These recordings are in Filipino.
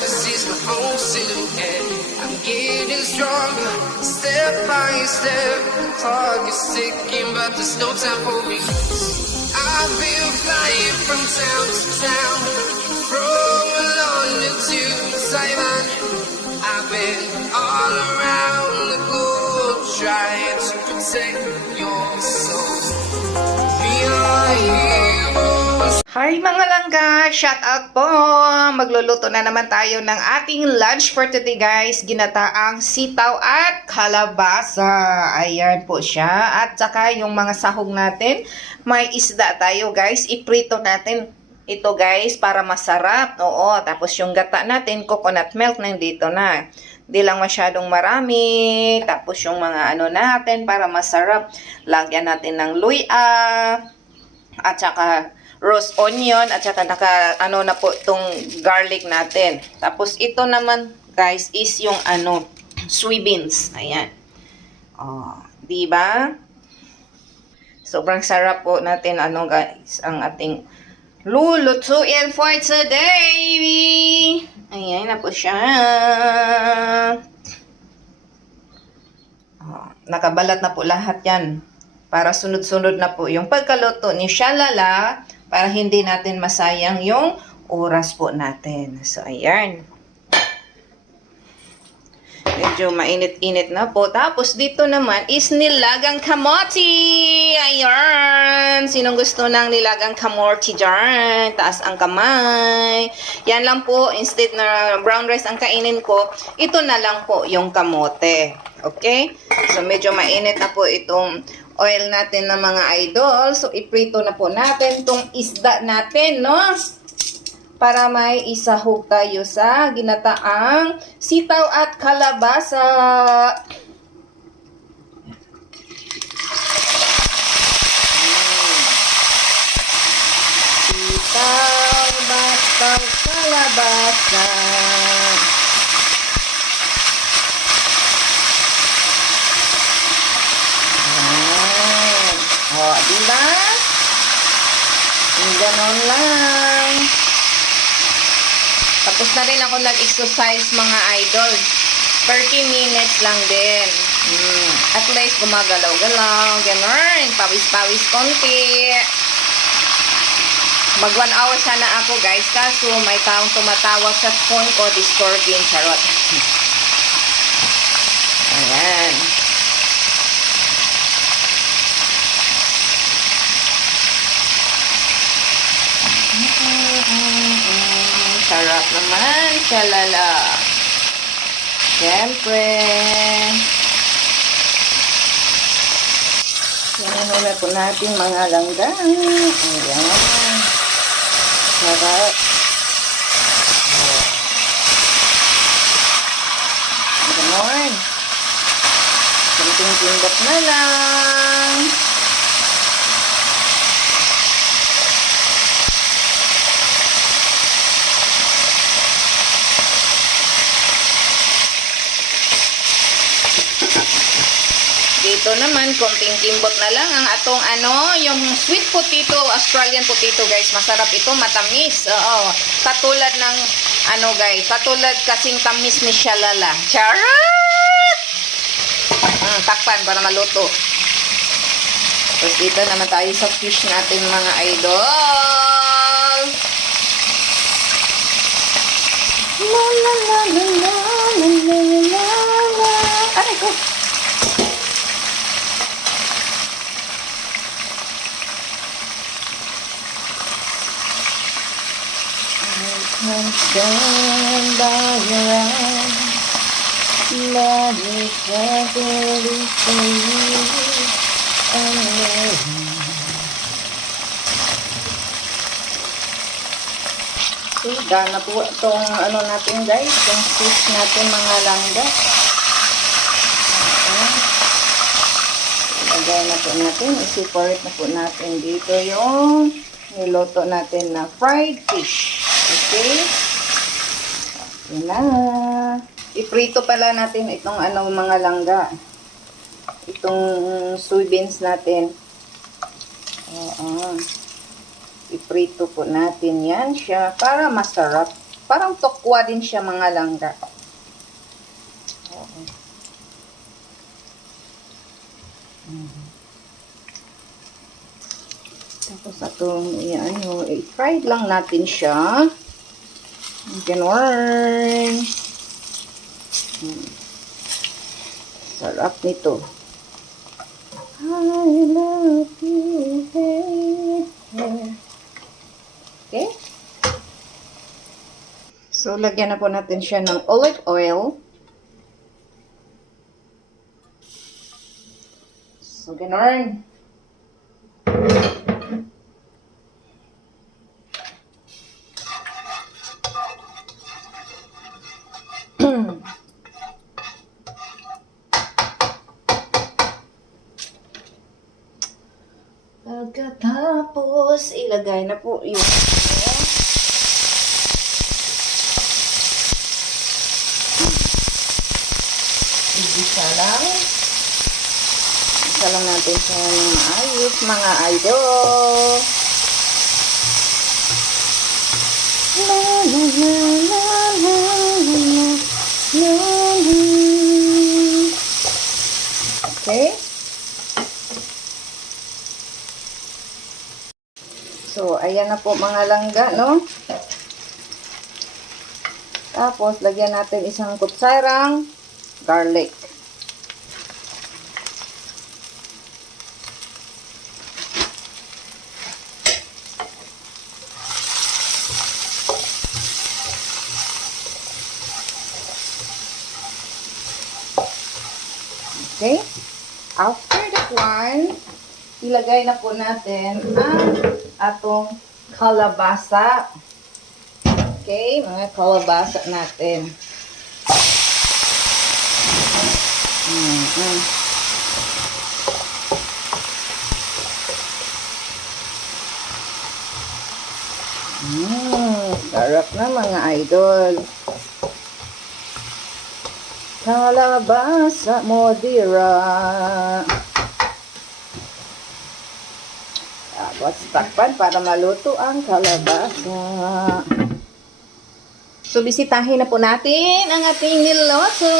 This is my own silhouette. I'm getting stronger, step by step. Clock is ticking, but there's no time for me. I've been flying from town to town, from London to Taiwan. I've been all around the globe, trying to protect your soul. We are heroes. Hi mga langga! Shout out po! Magluluto na naman tayo ng ating lunch for today guys. Ginataang sitaw at kalabasa. Ayan po siya. At saka yung mga sahog natin, may isda tayo guys. Iprito natin ito guys para masarap. Oo, tapos yung gata natin, coconut milk nandito na. Di lang masyadong marami. Tapos yung mga ano natin para masarap. Lagyan natin ng luya. At saka roast onion at saka ano na po itong garlic natin. Tapos ito naman guys is yung soybeans. Ayan. Oh, di ba? Sobrang sarap po natin guys ang ating lulutuin for today. Ayan na po siya. Oh, nakabalat na po lahat yan. Para sunod-sunod na po yung pagkaluto ni Shalala para hindi natin masayang yung oras po natin. So, ayan. Medyo mainit-init na po. Tapos, dito naman is nilagang kamote. Ayan. Sinong gusto ng nilagang kamote dyan? Taas ang kamay. Yan lang po. Instead na brown rice ang kainin ko, ito na lang po yung kamote. Okay? So, medyo mainit na po itong oil natin ng mga idol. So, iprito na po natin itong isda natin, no? Para may isahog tayo sa ginataang sitaw at kalabasa. Sitaw, bastaw, kalabasa. O, diba? Ganon lang. Tapos na rin ako nag-exercise mga idol. 30 minutes lang din. At least gumagalaw-galaw. Ganon. Pawis-pawis konti. Mag 1 hour sana ako guys. Kaso may taong tumatawag sa phone ko. Disturbing. Charot. Ayan. Sarap naman, Shalala. Siyempre. Yan po natin mga langga. Ayan. Sarap. Ganon. Kunting-tindot na lang. Dito naman, konting timbot na lang ang atong yung sweet potato, Australian potato guys. Masarap ito, matamis. Oo. Katulad ng, guys, katulad kasing tamis ni Shalala. Charot! Takpan para maluto. Tapos dito naman tayo sa fish natin mga idol. La la la la la la la la la. Aray ko. Stand by your eyes, let me carefully for you and me. So, na po itong natin guys, yung fish natin mga langga. Lagay na po natin, i-separate na po natin dito yung niluto natin na fried fish. Okay? Okay na. Iprito pala natin itong mga langga. Itong soybeans natin. Oo. Iprito po natin yan siya para masarap. Parang tokwa din siya mga langga. Oo. Tapos atong i-fry lang natin siya. Ganon. Sarap nito. I love you. Okay? So, lagyan na po natin siya ng olive oil. So, ganon. Pagkatapos, ilagay na po yung isa lang. Isa lang natin siya ng maayos, mga idol. La la la la la la la la. Okay? So, ayan na po mga langga, no? Tapos, lagyan natin isang kutsarang garlic. Okay? After that one, ilagay na po natin ang atong kalabasa. Okay? Mga kalabasa natin. Sarap na mga idol. Kalabasa modira. Tapos takpan para maluto ang kalabasa. So, bisitahin na po natin ang ating niloto.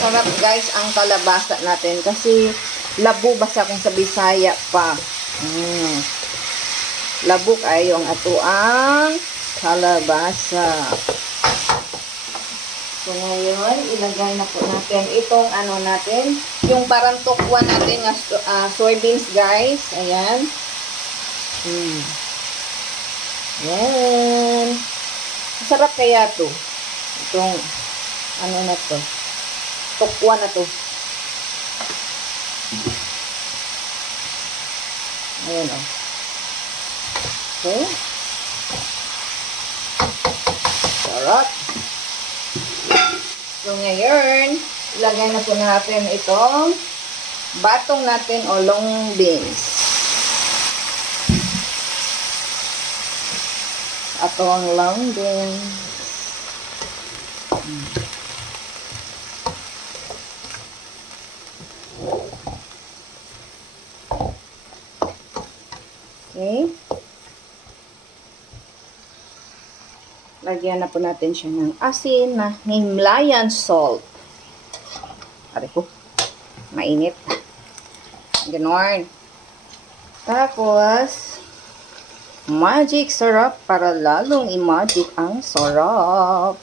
Sarap guys ang kalabasa natin kasi labo basta kung sa Bisaya pa. Labok ay yung atuang kalabasa. So, ngayon, ilagay na po natin itong natin, yung parang tukwa natin na soybeans, guys. Ayan. Ayan. Masarap kaya to. Itong, na to. Tukwa na to. Ayan, o. Okay. Sarap. So, ngayon, ilagay na po natin itong batong natin o long beans. Atong long beans. Okay. Lagyan na po natin siya ng asin na Himalayan salt. Ari ko, mainit. Ganon. Tapos, magic syrup para lalong i-magic ang sarap.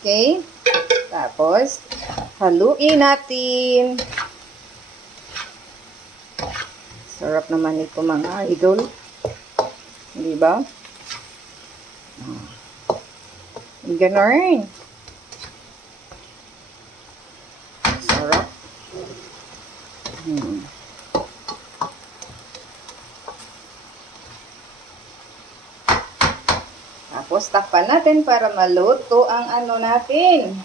Okay. Tapos, haluin natin. Sarap naman ito mga idol. Di ba? Ganon. Sarap. Tapos, takpan natin para maluto ang natin.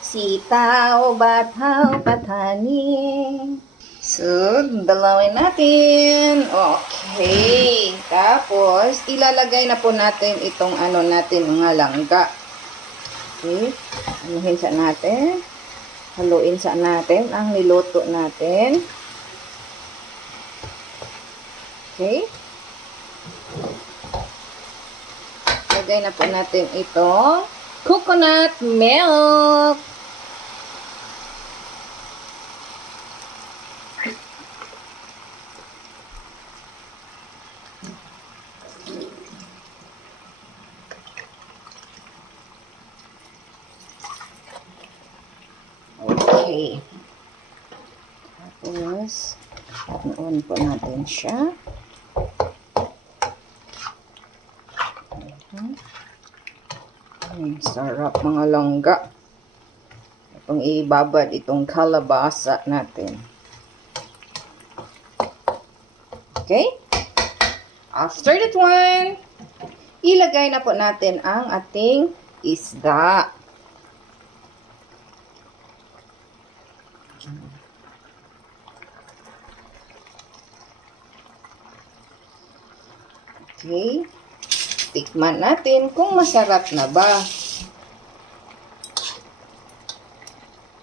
Sitaw, bataw, patani. So, dalawin natin. Okay. Tapos, ilalagay na po natin itong natin, mga langga. Okay. Anuhin sa natin. Haluin sa natin ang niluto natin. Okay. ilagay na po natin itong coconut milk. Okay. Tapos, on po natin siya. Sarap mga langga. Itong ibabad itong kalabasa natin. Okay? After that one, ilagay na po natin ang ating isda. Okay. Tikman natin kung masarap na ba.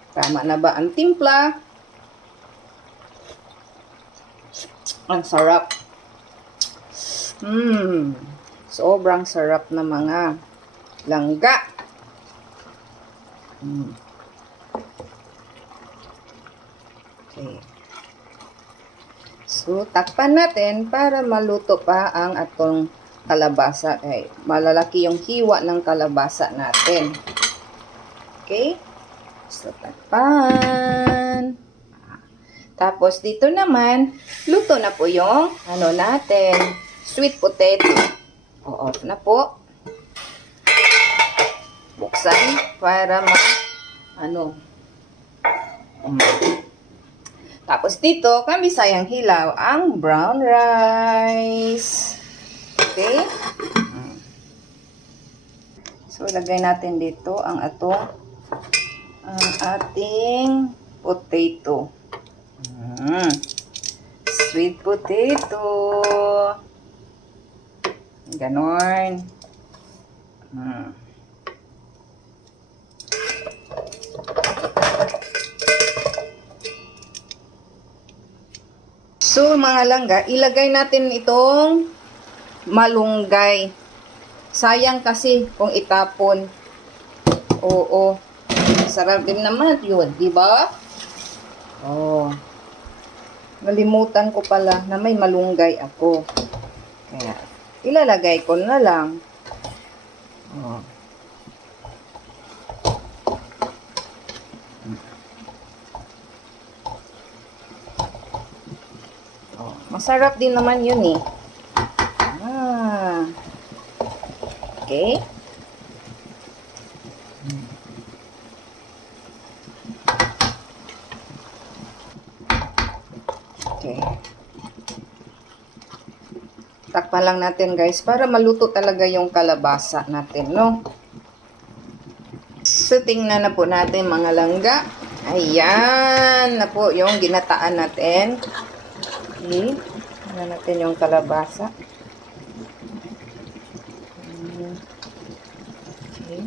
Tama na ba ang timpla? Ang sarap. Sobrang sarap na mga langga. Okay. So, takpan natin para maluto pa ang atong kalabasa. Ay, malalaki yung hiwa ng kalabasa natin. Okay? So, takpan. Tapos, dito naman, luto na po yung natin. Sweet potato. Oo, na po. Buksan para Tapos dito, kami sayang hilaw ang brown rice. Okay? So, lagay natin dito ang ating potato. Sweet potato. Ganon. So, mga langga, ilagay natin itong malunggay. Sayang kasi kung itapon. Oo. Sarap din naman yun, di ba? Oh. Nalimutan ko pala na may malunggay ako. Kaya, ilalagay ko na lang. Oh. Masarap din naman yun eh. Okay. Okay. Takpan lang natin guys para maluto talaga yung kalabasa natin, no? So, tingnan na po natin mga langga. Ayan na po yung ginataan natin. Okay. Tingnan natin yung kalabasa. Okay.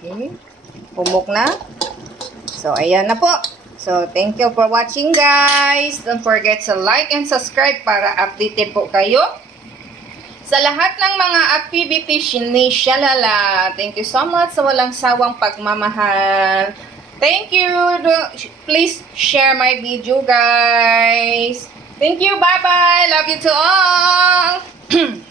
Okay. Humok na. So, ayan na po. So, thank you for watching, guys. Don't forget to like and subscribe para updated po kayo sa lahat ng mga activities ni Shalala. Thank you so much sa walang sawang pagmamahal. Thank you. Please share my video, guys. Thank you. Bye-bye. Love you to all.